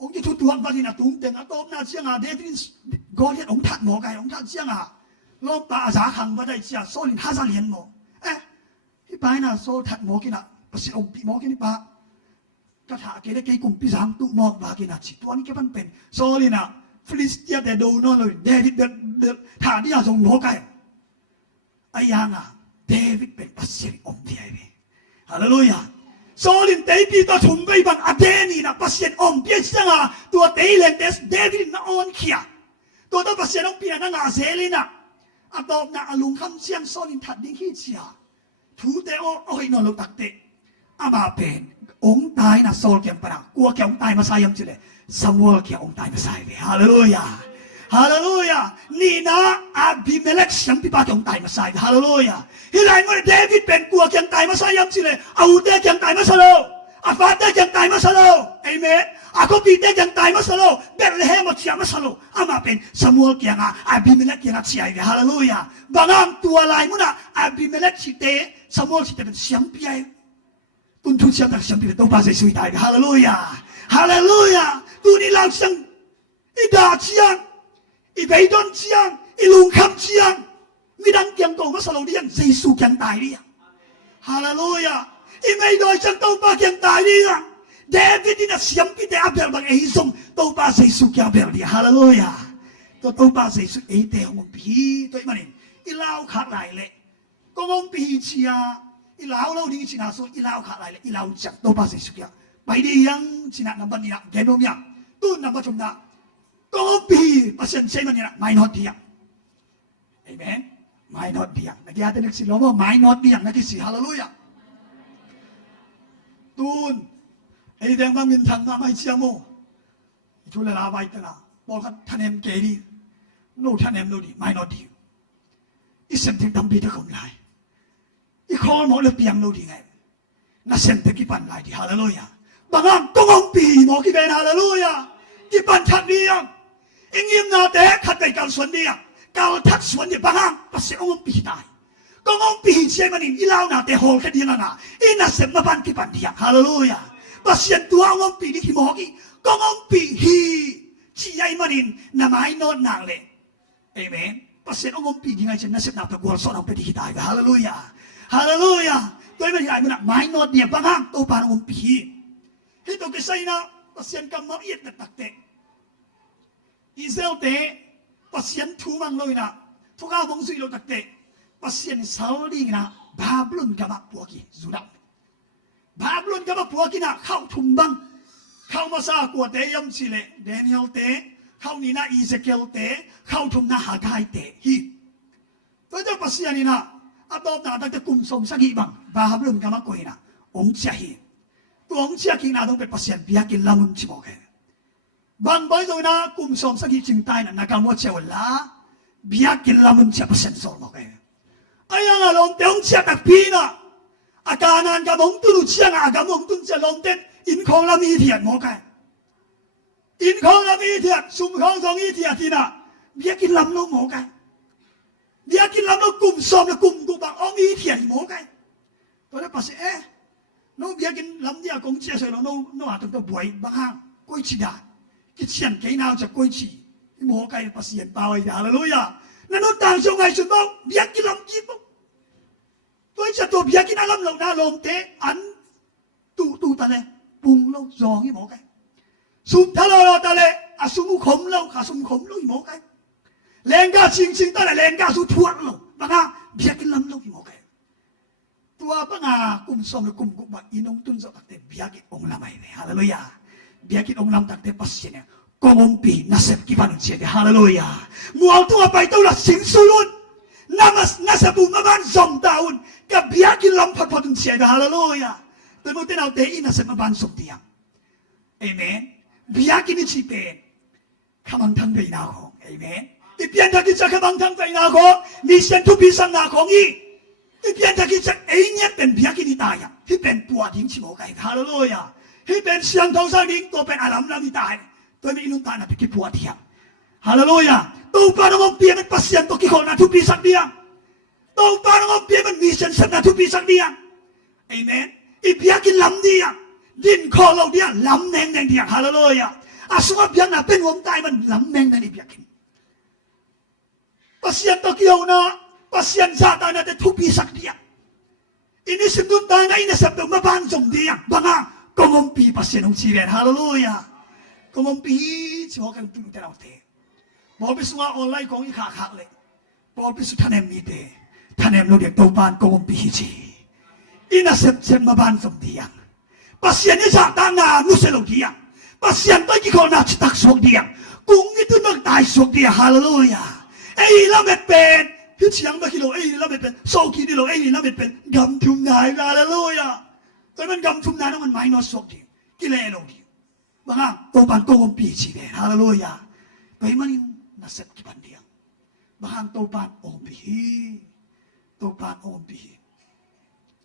องค์ที่ทุบตัววันนี้นะตุ้งเต็งอัตโตน่าเชียงเดวิดกอเลียนองค์ทัดหมอไก่องค์ทัดเชียงลองปาสาขังมาได้เชียโซลิน500年หมอที่ไปนะโซทัดหมอกินประสิทธิ์องค์ปีหมอกินนี่ปะก็ถ้าเกิดเกี่ยกลุ่มปีสังตุหมอกบากินจิตตัวนี้ก็มันเป็นโซลินะฟิลิสเตียแต่ดูนอนเลยเดวิดถ้าที่จะส่งหมอไก่ไอ้ยังเดวิดเป็นประสิทธิ์องค์เดียวเลยฮาเลลูยาโซลินเตยปีตัวชุ่มไปบังอเดนี่นะประสิทธิ์องค์เดียวจังตัวเตยเลนเดสเดวิดน่าอ่อนเขียตัวประสิทธิ์องค์เปียนั่งอาเซลินะอัตโตน่าอลุงคำเชียงโซลินทัดดิ้งขี้เชียทูเตโอโอ้ยนอนลุกตักเตะอามาเป็นองค์ตายนะโซลเกียมปะนะกลัวแกองค์ตายมาใส่ยังจุเลยสมวลเกียองค์ตายมาใส่เลยฮาเลลูยาฮาเลลูยานี่นะอาบิเมเลกยังปีปากองค์ตายมาใส่ฮาเลลูยาฮิไลมันเดวิดเป็นกลัวแกองค์ตายมาใส่ยังจุเลยเอาเตะแกองค์ตายมาใส่อาฟาเตะแกองค์ตายมาใส่เอเมน ako pite yang tayo masalo, Bethlehem at siya masalo, ama pen, Samuel kaya nga, Abimelech kaya nga siya, hallelujah. Bangang tuwalay mo na, Abimelech site, Samuel site, siyang piyay. Tuntun siya tak siyang piyay, ito ba sa isuwi tayo, hallelujah. Hallelujah. Tunilaw siyang, ida siyang, ibaydon siyang, ilungkap siyang, midang kiyang to masalo diyan, Jesus kiyang tayo diyan. Hallelujah. Ibaydon siyang to ba kiyang tayo diyan. David na siyang pite abel bang ehizong to ba sa Jesus kiyang abel diyan. Hallelujah. To ba sa Jesus, ite ang pihi. To imanin, ilaw ka laile. Kung ang pihi siya, ilaw law din sinaso, ilaw ka laile, ilaw siyang to ba sa Jesus kiyang. Pwede yang sinanaban niya, genom niya. Doon na macam na. Kung ang pihi, pasyan siya man niya, may not diyan. Amen? May not diyan. Nagyatan nagsilo mo, may not diyan. Nagisi, hallelujah. Doon. Ay diyang mamintang na may siya mo. Ito lalabay ito na. Baka tanem keri. No tanem no di. May not diyan. Isang tingtang bida kong lai. Ikaw mo na piyang no di ngay. Nasyan tagipan lai di. Hallelujah. Bangang tungong pihi mo kiben. Hallelujah. Kipan tat diyang. Ingim na te katay kalswan diyang. Kaltat swan di bangang. Pasi ungong pihi tayo. Kung pihi siya manin ilaw na te hol ka diyan na. Inasem mapan kipan diyang. Hallelujah. Pasyan tuwa ang pihi kimogi. Kung pihi siya manin na may non nang le. Amen. Pasyan ang pihi nga siya nasip na pagwalso ng pihi tayo. Hallelujah. Hallelujah. Tuwa man hiya mo na may non niya bangang. To parang pihi. Ito kisay na pasyan ka maiit na takte. Israel te pasyan tumang loy na. Tuka mong suilo takte. Pasyan saldi na Babylon ka mapuwaki. Zunap. Babylon ka mapuwaki na kau tumbang. Kau masa kuwa te yam sile. Daniel te. Kau nina Ezekiel te. Kau tum na Haggai te. Hi. Ito pasyan na. Ato na dagda kumsom sa gibang. Babylon ka makuhi na. Ong siyahin. Tuong siya kinadong pasyan biyakin lamun si mo kayo. Bang boy do na kumsom sa gicing tayo na nagamot siya wala. Biyakin lamun siya pasyan sol mo kayo. Ay ang along siya takpina. Akanan ka mong tulog siya nga agamong tun siya lomten. Inkong lamitiat mo kayo. Inkong lamitiat. Sumkong song itiat ina. Biyakin lamlo mo kayo. Biyakin lamlo kumsom na kumgubang ong itiat mo kayo. Tuwa pasyan no biyakin lam dia kong chia so no atong to buai baka koi chi da ki chian ke nao cha koi chi mo kai pasien pawai da hallelujah na no tang so ngai sun mo biyakin lam ji mo koi cha to biyakin alam lo na lom te an tu ta le pung lo zong hi mo kai sum tha lo ta le asum khom lo ka sum khom lo hi mo kai lenga sing ta le lenga su thuat lo baka biyakin lam lo hi mo kai tua pa nga kumsom na kumguma inong tun sa takte biyakit ong lamay ne hallelujah biyakit ong lam takte pasyen komompi nasep kipanon siya hallelujah mual tua pa ito la singsulun namas nasa bumaman zong taon ka biyakin lam pagpatun siya hallelujah temo tinaw te inasep maban som tiyang amen biyakin itipen kamangtang bay na ako amen ipiyan takit sa kamangtang bay na ako mission to bisang na akong Ipian taki cak ainyat pen biyakin itaya. Hipen tua ding si mo kai. Hallelujah. Hipen siang tong sang ding to pen alam lam itay. To mi inun ta na piki puat dia. Hallelujah. To pa ngom pian pasien to kiko na tu pisak dia. To pa ngom pian mission sa na tu pisak dia. Amen. Ipiakin lam dia. Din kolo dia lam neng neng dia. Hallelujah. Asuma biang na pen wong tay man lam neng neng ipiakin. Pasien to kiko na pasyan zata na te tupisak dia. Ini sendun tanga ina sabdo mabansong dia. Banga kongompi pasyan ng siren. Hallelujah. Kongompi siwa kang tumuteraw te. Mabis nga online kong ikakakle. Mabis tanem ni te. Tanem no dia topan kongompi hici. Ina sep mabansong dia. Pasyan ni zata nga nuselo dia. Pasyan tayo ko na citak sok dia. Kung ito nagtay sok dia. Hallelujah. Eh lamet pen. Hichiang bakilo ay lamet pen soki dilo ay lamet pen gam tum nai hallelujah toy man gam tum na naman minus sok di kilelo di baka topan kong pichi ben hallelujah toy man nasep kipan diang baka topan ong bihi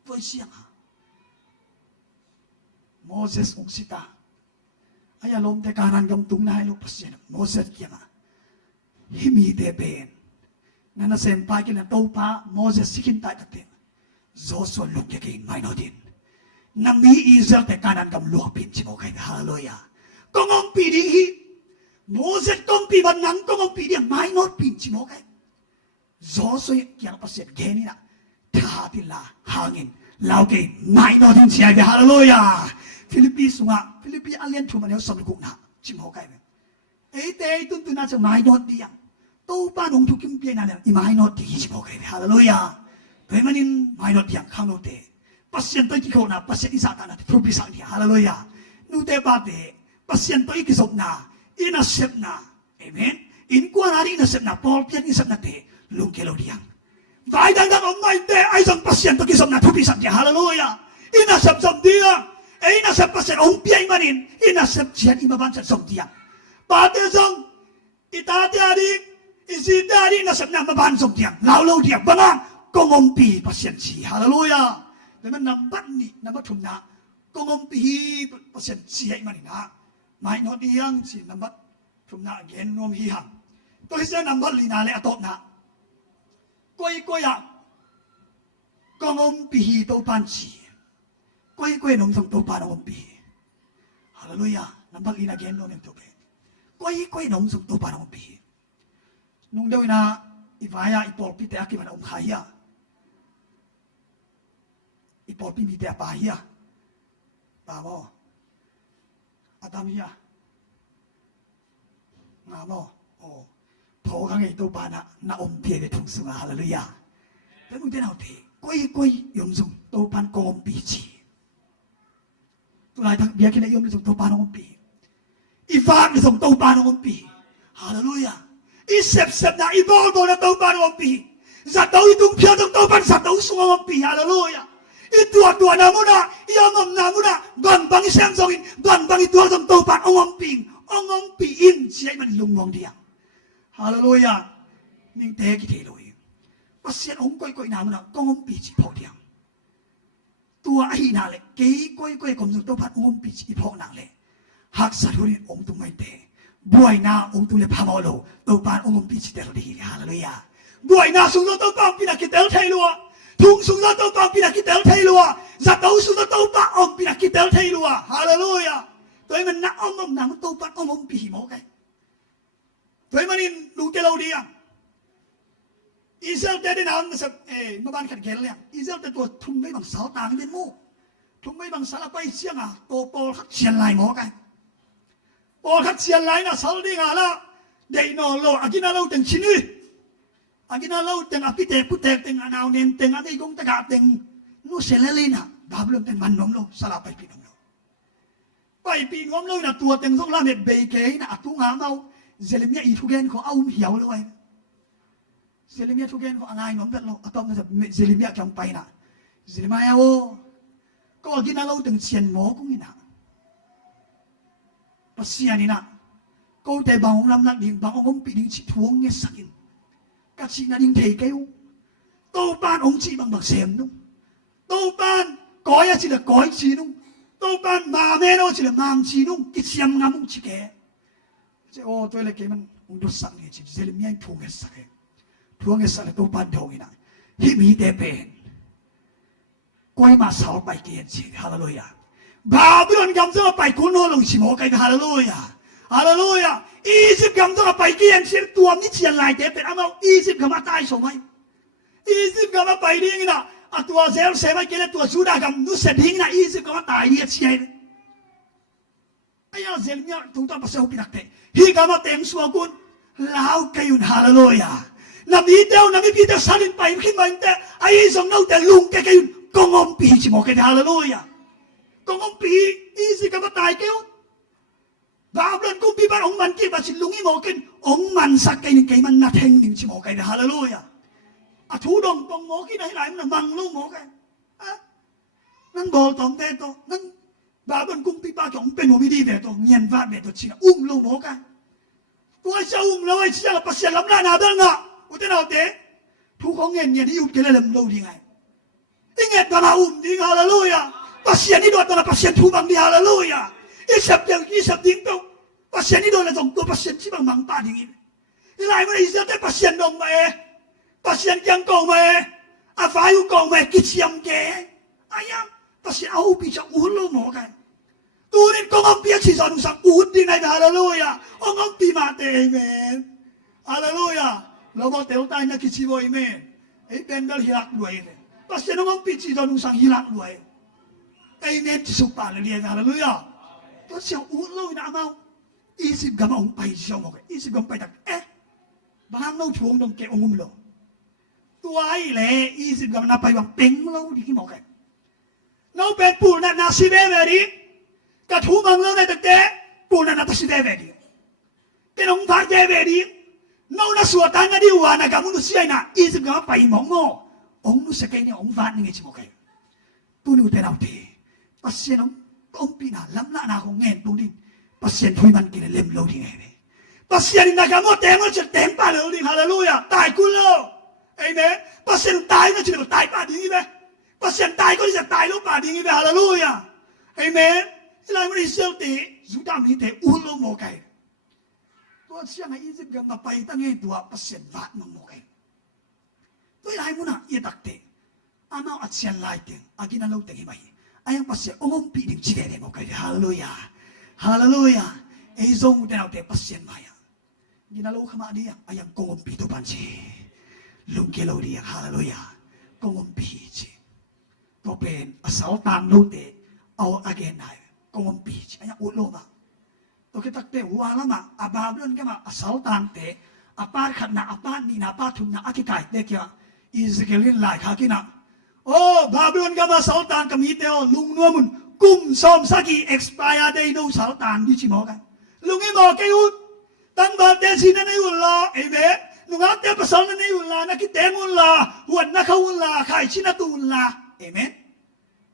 toy siang ha Moses ong sita อายาลมแต่การันกำตุงนายลูกพัศยันโมเสสเกียงฮิมีเตเป็นนั่นเซมไปกินตัวป้าโมเสสสิกินตายตัดเตะโจสวนลูกจะกินไม่นอดินนั่นมีอิสราเอลแต่การันกำลวกปินชิโมไกฮาเลลูยาก็งงปีดีฮีโมเสสก็ปีบันนังก็งงปีดีไม่นอดปินชิโมไกโจสวยเกียงพัศยันเกนี่นะท่าติลาหางินลาวเกนไม่นอดินเชียร์ฮาเลลูยาฟิลิปปินส์สุงะฟิลิปปินส์อาเลียนถูกมันเอาสมกุกนะชิโมไกเอ้เตยตุนตุนน่าจะไม่นอดดีอ่ะตัวป้าหนุ่มทุกคิมเปียนั่นแหละอีไม่นอดดีชิโมไกฮาเลลูยาโดยมันนี่ไม่นอดดีอ่ะข้างโน้ตเตะปัสยันตัวอีกคนนะปัสยันอิสระนะทุบพิสังดีฮาเลลูยานูเตป้าเตะปัสยันตัวอีกศพนะอินาเซปนะเอเมนอินกวนอะไรอินาเซปนะพอลเปียนอินาเซปนะเตะลุงเกลูดีอ่ะไว้ดังๆออกมาเตะไอ้ส่งปัสยันตัวอีกศพนะทุบพิสังดีฮาเลลูยาอินาเซปศพดีอ่ะinasep pasien umpiai manin inasep jian imaban sesong dia pada song itati adik isi dari inasep nama ban song dia lalu dia bangang kongompi pasien si haleluya dengan nambat ni nambat thumna kongompi pasien si ai manin ha mai no diang si nambat thumna gen nom hi hang to hisa nambat lina le atok na koi ya kongompi to pan si koi nong song to pa nong pi haleluya nampak lina gen nong to pe koi nong song to pa nong pi nong daw na ivaya ipol pi te aki man khaya ipol pi mi te pa hiya ta mo adam hiya nga mo o tho ka ngai to pa na pi ve thung su haleluya te mu te nau te koi yong song to pan kong pi chi tulai tak biar kita yom disong topa nong pi, ifak disong topa nong pi, haleluya. Isep na ibol na topa nong pi, zatau itung pia tong topan zatau sunga nong pi, haleluya. Itu atua namuna, iamam namuna, bang isang songin, bang itu tong topan ongom pi in siya man lungwang dia, haleluya. Ning te kita loy, pasien ong koi namuna, kongom pi si pau dia. ตัวไอ้นาเล็กกี่ก้อยกลมสุดตัวพัดองค์ปีจีพอนังเล็กหักสัตว์นี่องค์ตุ้งไม่เตะบวยนาองค์ตุ้งเลยพามอโลตัวปานองค์ปีจีเตลดีฮาเลลูยาบวยนาสุงตัวปานปีนักกิเตลไทยลัวทุ่งสุงตัวปานปีนักกิเตลไทยลัวจัตวสุงตัวปานองค์ปีนักกิเตลไทยลัวฮาเลลูยาตัวมันนักองค์นังตัวปานองค์ปีโมกันตัวมันนี่ลุงเกลาดีอ่ะอิสราเอลแต่ได้นานนะครับมาบ้านขัดแย้งเลยอิสราเอลแต่ตัวทุ่งไม่บังสาวต่างเป็นมู่ทุ่งไม่บังสาวไปเชียงอ่ะตัวปอลขัดเชียนลายหมอกันปอลขัดเชียนลายน่ะสาวดีงาละเดนอโลอากินาโลเต็งชินีอากินาโลเต็งอภิเตปุเตเต็งอนาวเนนเต็งอะไรกงตะกาเต็งนู่เซเลลิน่ะบาบลเต็งมันน้อมโลสลับไปปีน้อมโลไปปีน้อมโลน่ะตัวเต็งส่งลาเม็ดเบเกย์น่ะตุ้งหางเอาเซเลเมียอีทุกเกนเขาเอาเหี่ยวเลยเซลิมีทุกอย่างเขาง่ายน้องแต่เราอะตอมนะครับเซลิมีจำไปนะเซลิมีเอาก็กินเราถึงเชียนหมอกุ้งนี่นะปัสยานี่นะก็แต่บางองค์ลำนักดิ่งบางองค์ปีดิ่งชิทวงเงี้ยสักินกัดชินาดิ่งเทเกลโตปานองค์ชีบางเสียมนุ่งโตปานก้อยชิละก้อยชีนุ่งโตปานมาเมโนชิละมามชีนุ่งกิเชียมงามุงชิแกเจ้าตัวเล็กมันองค์ดุสักเนี่ยเซลิมีทวงเงี้ยสักทวงเงินสัตว์ตัวปันดงนี่นะฮิมีเตเป็นกวยมาสาวไปเกียนสิฮาเลลูยาบาบิโลนกำจังไปคุณโนลงชิโมกันฮาเลลูยาฮาเลลูยาอียิปต์กำจังไปเกียนสิตัวนี้เชียนลายเตเป็นเอาอียิปต์กำมาตายสมัยอียิปต์กำมาไปดิ้งนะตัวเซลเซมาเกลตัวซูดากำนุเสดิ้งนะอียิปต์กำมาตายเชียนไอ้ยาเซลเนี่ยตุ้งต้องภาษาอุปินักเตฮีกำมาเต็มสวกุลลาวกยุนฮาเลลูยาnabi Dio nabi Peter salin pa ikin man te ay isang no te lung ke kayo kongompi si mo ke hallelujah kongompi isi ka batay kayo bablan kung pi ban ong man ki ba si lungi mo ken ong man sak kay man na theng ning si mo ke hallelujah atudong tong mo ki na hilay mo na manglo mo ke nang bol tong te to nang bablan kung pi ba kong pen mo mi di ve to nyen va ve to china lo mo kaตัวเจ้าเราไอ้เชี่ยปัสยาลำลานาดังอ่ะอุตนาเตะทุกของเงินเนี่ยที่อุดเกลือลำโลดีไงอิงเงินตาลาดีฮาเลลูยาปัสยานี่โดนตาลาปัสยาทุบังดีฮาเลลูยา isap ding to pasien ni do na tong to pasien si bang mang pa ding ilai mo isap te pasien dong ma pasien kyang kong ma a fayu kong ma kichiam ke ayam pasien au pi cha ulo mo kan turin kong ang piak si son sang udin ay hallelujah ong ang pi mate amen hallelujah lo mo tel tai na kichibo amen ai pendal hilak luai pasien ong ang pi si son sang hilak luai amen ti supa le hallelujah to siang ulo na amao isip gam ong pai siang mo isip gam pai tak bang no chuong dong ke ong lo tuai le isip gam na pai bang peng lo di mo kan no pen pu na si be di ka thu mang lo na te pu na ta si be di ke nong fa je be di no na suwa ta na di wa na gam no si ai na isip gam pai mo mo ong no se ke ni ong fa ni chi mo kai tu nu te nau te pasien ông pina lắm lạ nào không nghe đúng đi pasien thôi man kia lem lâu đi nghe pasien na camo temo chỉ tem pa lâu đi hallelujah tai cú lâu amen pasien tai nó chỉ được tai pa đi nghe pasien tai có đi sẽ tai lúc pa đi nghe hallelujah amen lại mới siêu tỷ chúng ta mới thể uống lâu một cái tôi xem là Egypt gần mà bay ta nghe tua pasien vạn mà một cái tôi lại muốn à yên đặc tệ amao at sian lai tiếng agina lâu tiếng mày ayang pasien ongom pi dim chide mo kai hallelujah hallelujah ei zong de te pasien maya ginalo khama dia ayang kongom pi to pan chi lung ke lo dia hallelujah kongom pi chi to pen asal tan lo te au again nai kongom pi chi ayang ulo ma to ke tak te wa la ma ababron ke ma asal tan te apa khat na apa ni na pa thum na akikai te kya Israelin lai kha kina oh Babylon ka ba sultan kami teo lung nuamun kum som saki expire day no sultan di chimo ka lungi mo ke ut tang ba te sin na ul la amen lunga te pasal na ul la na ki tengun la huan na khawun la khai china tu la amen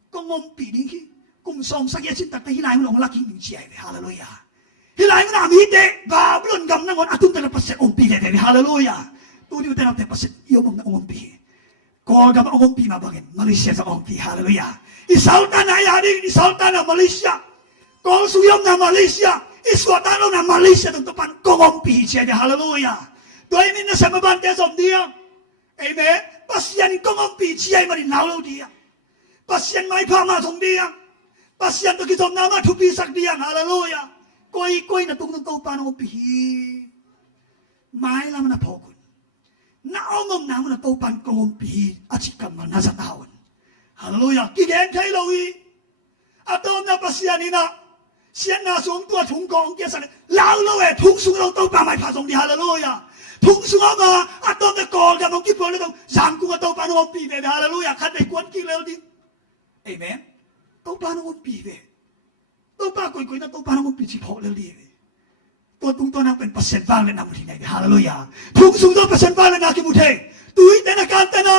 kong ngom pi ni ki kum som saki chin tak te hilai mo la ki ni chi ai hallelujah hilai mo na mi te Babylon gam na ngon atun ta na pasal om pi de hallelujah tu ni te na te pasal yo mong na om pi kau gam ong pi ma bangin Malaysia sa ong pi hallelujah isaltan na yari isaltan na Malaysia kau suyom na Malaysia iswatan na Malaysia tentupan kong ong pi siya hallelujah doi min na sa mabante som dia amen pasien kong ong pi siya ma din lao dia pasien mai pa ma som dia pasien to kitom na ma thupi sak dia hallelujah koi na tung to pa ong pi mai lam na phokun na ongom na mo na to pan kong pi achikam na sa taon hallelujah kigen thai lowi atom na pasian ina sian na sung tua thung kong kia san lao lo e thung sung lo to pa mai pha song di hallelujah thung sung ma atom na kol ga mong ki pol lo sang ku to pa no pi ve hallelujah khat dai kwon ki lo di amen to pa no pi ve to pa koi na to pa no pi chi phok lo diตัวตุ้งตัวนักเป็นเปอร์เซ็นต์บ้างเลยนะมุทีไหนฮาเลลูยาทุกสุงตัวเปอร์เซ็นต์บ้างเลยนะกิมุเทตุ้ยแต่นักการแต่นะ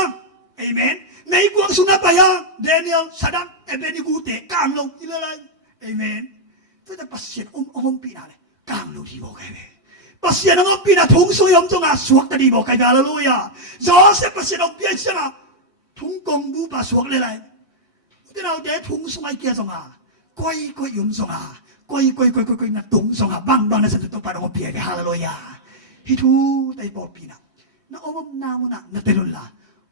เอเมนในกวางสุนัขไปยังเดนิเอลซาดังเอเบนิกูเตกางลงอีเลยเอเมนตัวแต่เปอร์เซ็นต์องปีน่ะเลยกางลงที่บอกไงเว้เปอร์เซ็นต์องปีน่ะทุงสุยมจงอาสวกตะดีบอกไงฮาเลลูยาจอเซเปอร์เซ็นต์องปีเช่นน่ะทุงกงบูบาสวกเลยเลยที่เราเดี๋ยวทุงสุงไอเกียจงอาก้อยยมจงอาก้อยนะตุงสงบางนะสันตุปารงเปียฮาเลลูยาฮิทูไตปอปีนะอมนามุนะนะเตลุลลา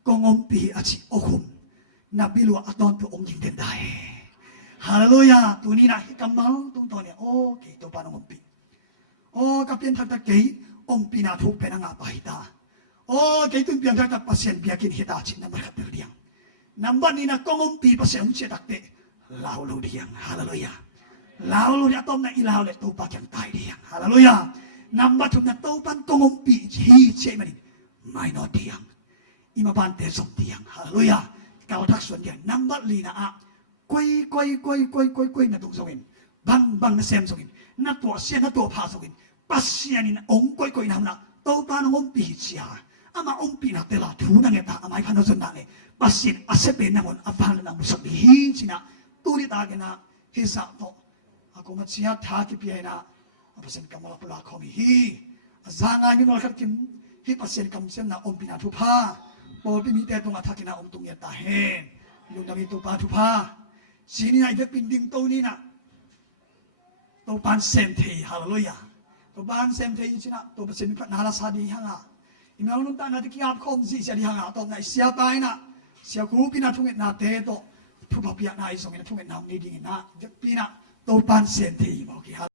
กงอมปีอาชิโอคุมนะบิลัวอัตอนตัวองค์ยิงเด่นได้ฮาเลลูยาตัวนี้นะฮิกัมมัลตุงตัวเนี่ยโอเคตัวปารงอมปีโอ้กับเพียนทักตะเกยอมปีนาทุกเป็นงาปาหิตาโอ้เกยตุนเพียงทักตะปัสเซียนเบียกินหิตาชินนะมันขับเดียงนับวันนี้นะกงอมปีปัสเซียนเจตักเตลาวลูเดียงฮาเลลูยาlalu dia tom na ilaw le to pa kyang tai diang hallelujah number 2 na to pan kongom pi hi che mani mai no diang ima ban te som diang hallelujah kau tak suan dia number 3 na a koi na tung songin bang na sem songin na to sia na to pa songin pasian in ong koi na na to pan ngom pi chia ama ong pi na tela thu na ngeta amai phan no son na le pasin asepe na mon apan na musak hi china tu ni ta ke na hisa to ako matsiya thaki piya na pasen kamala pula khomi hi azanga ni mal khatim hi pasen kam sem na om pina thu pha po pi mi te tu ma thaki na om tung ya ta hen lu na mi tu pa thu pha sini na ide pinding to ni na ตัวปานเซมเทฮาเลลูยาตัวปานเซมเทยิชินะตัวเปอร์เซ็นต์นาลาซาดีฮังอ่ะอีเมลนุ่นตานาติกิอาบคมซีเสียดีฮังอ่ะตัวไหนเสียตายนะเสียคูกินาทุ่งเงินนาเตโตผู้พับยานาอิสงเงินทุ่งเงินนำนี่ดีนะจะปีนะตัวปานเซมเทบอกกี่ฮะ